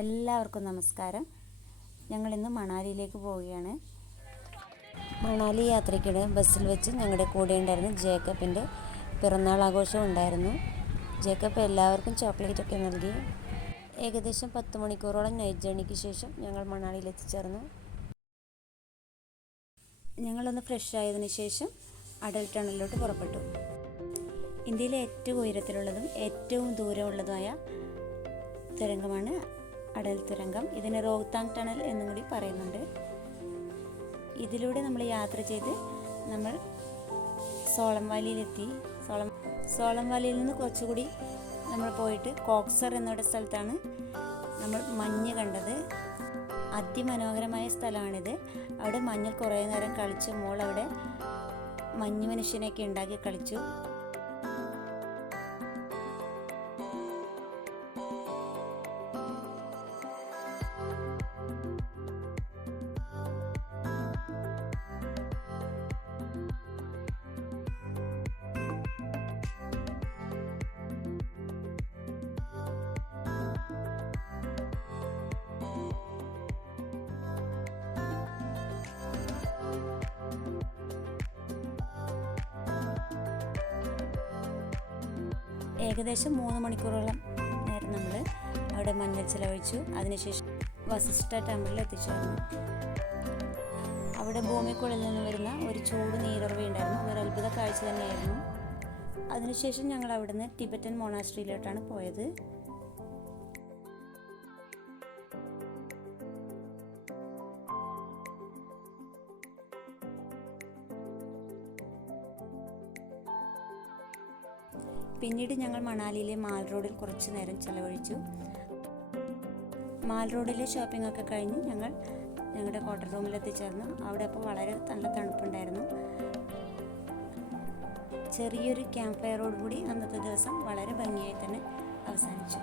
എല്ലാവർക്കും നമസ്കാരം. ഞങ്ങളിന്ന് മണാലിയിലേക്ക് പോവുകയാണ്. മണാലി യാത്രയ്ക്കിടെ ബസ്സിൽ വെച്ച് ഞങ്ങളുടെ കൂടെ ഉണ്ടായിരുന്ന ജേക്കബിൻ്റെ പിറന്നാൾ ആഘോഷം ഉണ്ടായിരുന്നു. ജേക്കബ് എല്ലാവർക്കും ചോക്ലേറ്റൊക്കെ നൽകി. ഏകദേശം 10 മണിക്കൂറോളം നൈറ്റ് ജേണിക്ക് ശേഷം ഞങ്ങൾ മണാലിയിൽ എത്തിച്ചേർന്നു. ഞങ്ങളൊന്ന് ഫ്രഷ് ആയതിനു ശേഷം അടൽ ടണലിലോട്ട് പുറപ്പെട്ടു. ഇന്ത്യയിലെ ഏറ്റവും ഉയരത്തിലുള്ളതും ഏറ്റവും ദൂരമുള്ളതുമായ തുരങ്കമാണ് അടൽ തുരങ്കം. ഇതിന് റോഹ്താങ് ടണൽ എന്നും കൂടി പറയുന്നുണ്ട്. ഇതിലൂടെ നമ്മൾ യാത്ര ചെയ്ത് നമ്മൾ സോളം വാലിയിലെത്തി. സോളം വാലിയിൽ നിന്ന് കുറച്ചുകൂടി നമ്മൾ പോയിട്ട് കോക്സർ എന്നൊരു സ്ഥലത്താണ് നമ്മൾ മഞ്ഞ് കണ്ടത്. അതിമനോഹരമായ സ്ഥലമാണിത്. അവിടെ മഞ്ഞിൽ കുറേ നേരം കളിച്ചു. മോൾ അവിടെ മഞ്ഞ് മനുഷ്യനെയൊക്കെ ഉണ്ടാക്കി കളിച്ചു. ഏകദേശം 3 മണിക്കൂറോളം നേരം നമ്മൾ അവിടെ മഞ്ഞിൽ ചിലവഴിച്ചു. അതിനുശേഷം വസിഷ്ഠ ടെമ്പിളിൽ എത്തിച്ചേർന്നു. അവിടെ ഭൂമിക്കുള്ളിൽ നിന്ന് വരുന്ന ഒരു ചൂട് നീരുറവ ഉണ്ടായിരുന്നു. അതൊരു അത്ഭുത കാഴ്ച തന്നെയായിരുന്നു. അതിനുശേഷം ഞങ്ങൾ അവിടുന്ന് ടിബറ്റൻ മൊണാസ്ട്രിയിലോട്ടാണ് പോയത്. പിന്നീട് ഞങ്ങൾ മണാലിയിലെ മാൽ റോഡിൽ കുറച്ച് നേരം ചിലവഴിച്ചു. മാൽ റോഡിലെ ഷോപ്പിംഗ് ഒക്കെ കഴിഞ്ഞ് ഞങ്ങൾ ഞങ്ങളുടെ ഹോട്ടൽ റൂമിൽ എത്തിച്ചേർന്നു. അവിടെ അപ്പോൾ വളരെ നല്ല തണുപ്പുണ്ടായിരുന്നു. ചെറിയൊരു ക്യാമ്പ് ഫയറോടുകൂടി അന്നത്തെ ദിവസം വളരെ ഭംഗിയായി തന്നെ അവസാനിച്ചു.